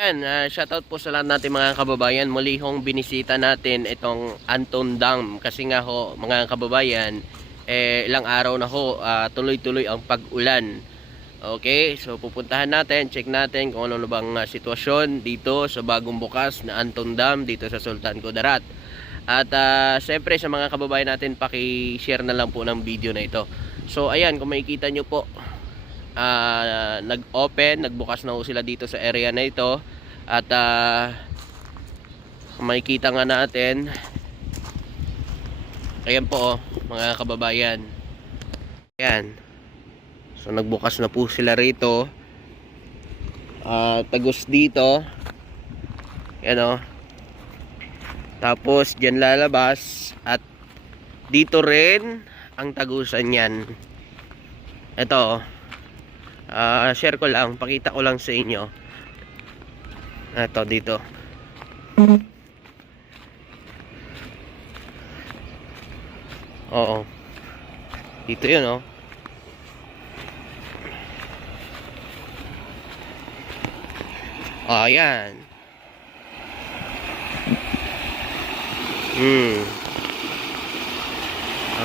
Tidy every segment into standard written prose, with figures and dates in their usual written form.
Yan, shoutout po sa lahat natin mga kababayan. Muli hong binisita natin itong Anton Dam. Kasi nga ho, mga kababayan, ilang araw na ho, tuloy-tuloy ang pag-ulan. Okay, so pupuntahan natin, check natin kung ano bang sitwasyon dito sa bagong bukas na Anton Dam dito sa Sultan Kudarat. At siyempre sa mga kababayan natin, paki-share na lang po ng video na ito. So ayan, kung makikita nyo po, nagbukas na ho sila dito sa area na ito. At makikita nga natin, ayan po mga kababayan, ayan, so nagbukas na po sila rito. Tagos dito, ayan tapos dyan lalabas, at dito rin ang tagusan yan. Ito share ko lang, pakita ko lang sa inyo. Ito dito. Oo. Dito 'yun, oh. Ayan.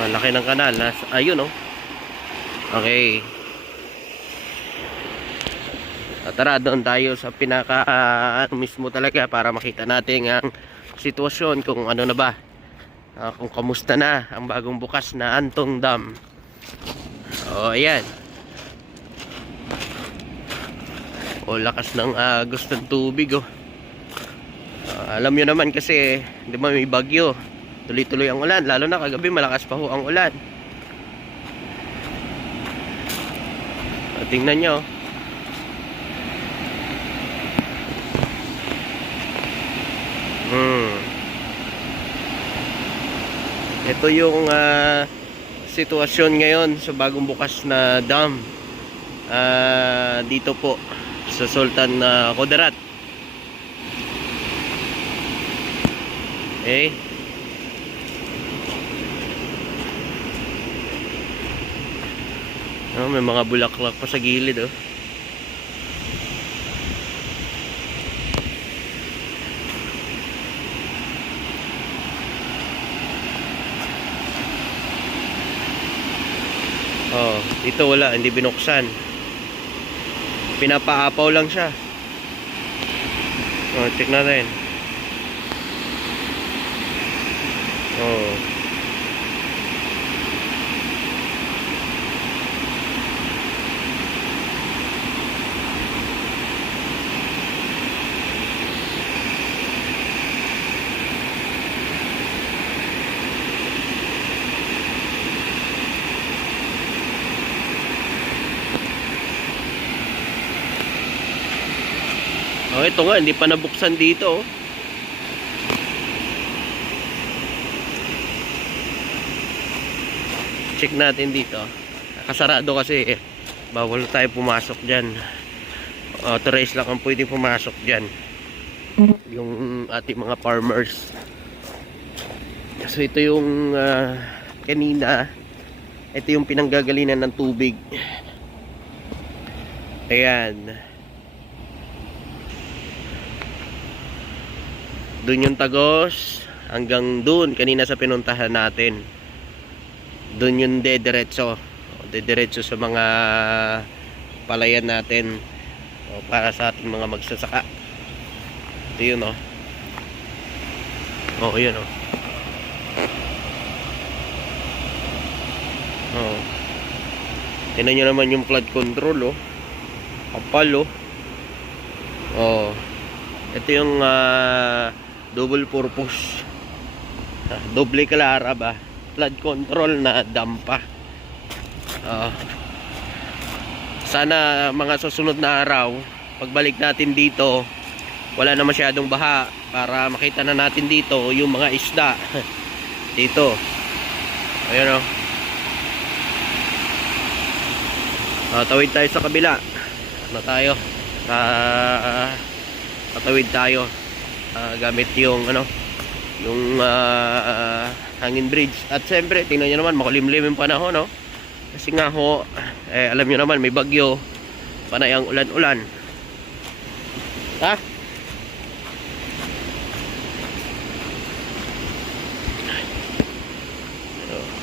Laki ng kanal. Ayun, oh. Okay. Tara, doon tayo sa pinaka mismo talaga para makita natin ang sitwasyon, kung ano na ba, kung kamusta na ang bagong bukas na Anton Dam. Ayan. Lakas ng agos ng tubig, oh. Alam nyo naman kasi, di ba, may bagyo, tuloy-tuloy ang ulan, lalo na kagabi malakas pa ho ang ulan. Tingnan nyo. Ito yung sitwasyon ngayon sa bagong bukas na dam dito po sa Sultan Kudarat. Okay. May mga bulaklak pa sa gilid, oh. Dito wala, hindi binuksan. Pinapaapaw lang siya. Check natin. Ito nga, hindi pa nabuksan dito, oh. Check natin dito. Nakasarado kasi, bawal tayo pumasok dyan. Authorized lang ang pwede pumasok dyan, yung ating mga farmers. So ito yung kanina, ito yung pinanggagalinan ng tubig. Ayan. Doon yung tagos hanggang doon kanina sa pinuntahan natin. Doon yung dediretso sa mga palayan natin, para sa ating mga magsasaka. Ito yun, oh. Yun, oh. Tingnan nyo naman yung flood control, oh. Kapal, oh. Ito yung double purpose, doble clara ba, flood control na dampa. Sana mga susunod na araw, pagbalik natin dito, wala na masyadong baha, para makita na natin dito yung mga isda dito. Ayan, tawid tayo sa kabila. Patawid tayo gamit yung yung hangin bridge. At siyempre, tingnan nyo naman, makulimlim yung panahon, no? Kasi nga ho, alam nyo naman, may bagyo, panay ang ulan-ulan.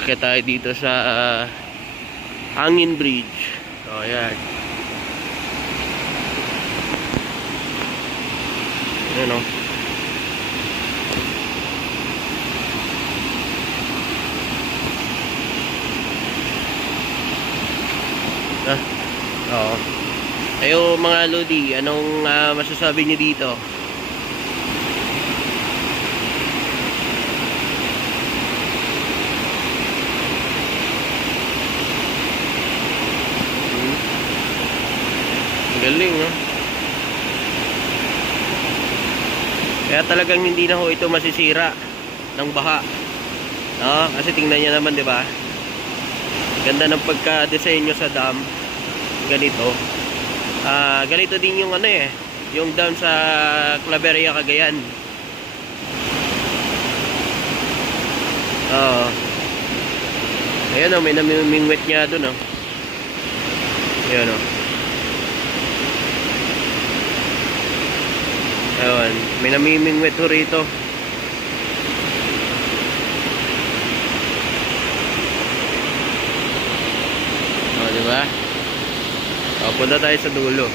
Kaya tayo dito sa Hangin Bridge. O, ayan. Ayan o. Oo. Ayo mga Lodi, anong masasabi niyo dito? Galing, no? Kaya talagang hindi na ho ito masisira ng baha. No? Kasi tingnan niyo naman, 'di ba? Ganda ng pagka-design nyo sa dam. Ganito. Ganito din yung ano eh, yung dam sa Claveria, Cagayan. Ayan o, may namimingwit niya doon o. Ayan o. Ayan, may namimingwit ho rito. O, diba? O, punta tayo sa dulo.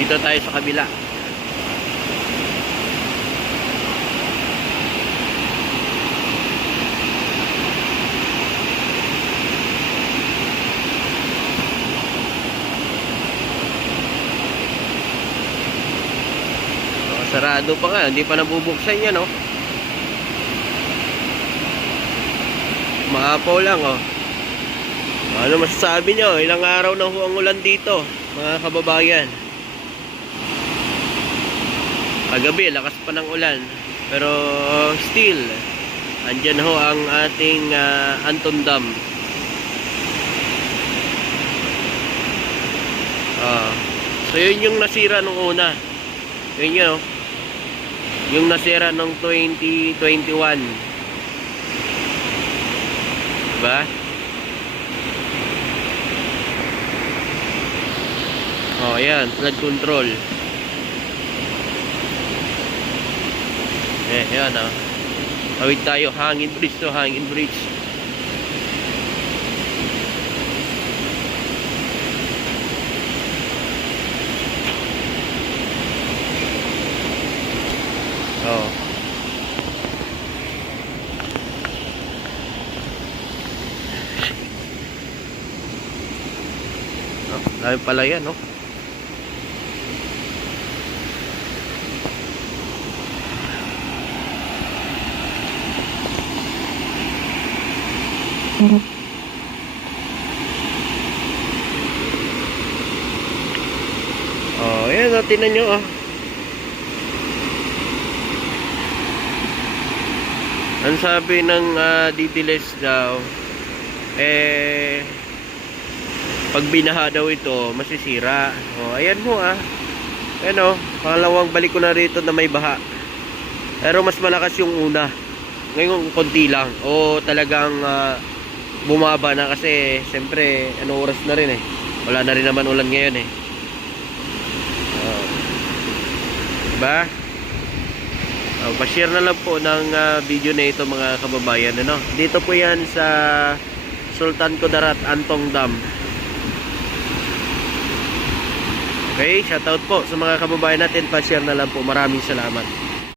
Dito tayo sa kabila. Sarado pa nga, hindi pa nabubuksan yan, oh. Maapaw lang, oh. Ano masasabi nyo? Ilang araw na ho ang ulan dito, mga kababayan. Kagabi, lakas pa ng ulan. Pero still, andyan ho ang ating Anton Dam. So yun yung nasira nung una. Yun yun, oh. Yung nasira nung 2021. Diba? Ayan, flood control. Ayan, tawid tayo, Hangin Bridge to, Hangin Bridge. Dami pala yan, no? Ayan, tinan nyo, oh. Ang sabi ng DDLS daw, pag binaha daw ito, masisira. Ayan mo, ayan, pangalawang balik ko na rito na may baha. Pero mas malakas yung una. Ngayon, konti lang. Talagang bumaba na kasi, siyempre, oras na rin eh. Wala na rin naman ulan ngayon eh. Diba? Pa-share na lang po ng video na ito, mga kababayan, Dito po yan sa Sultan Kudarat Antong Dam. Okay, shoutout po sa mga kababayan natin. Pa-share na lang po. Maraming salamat.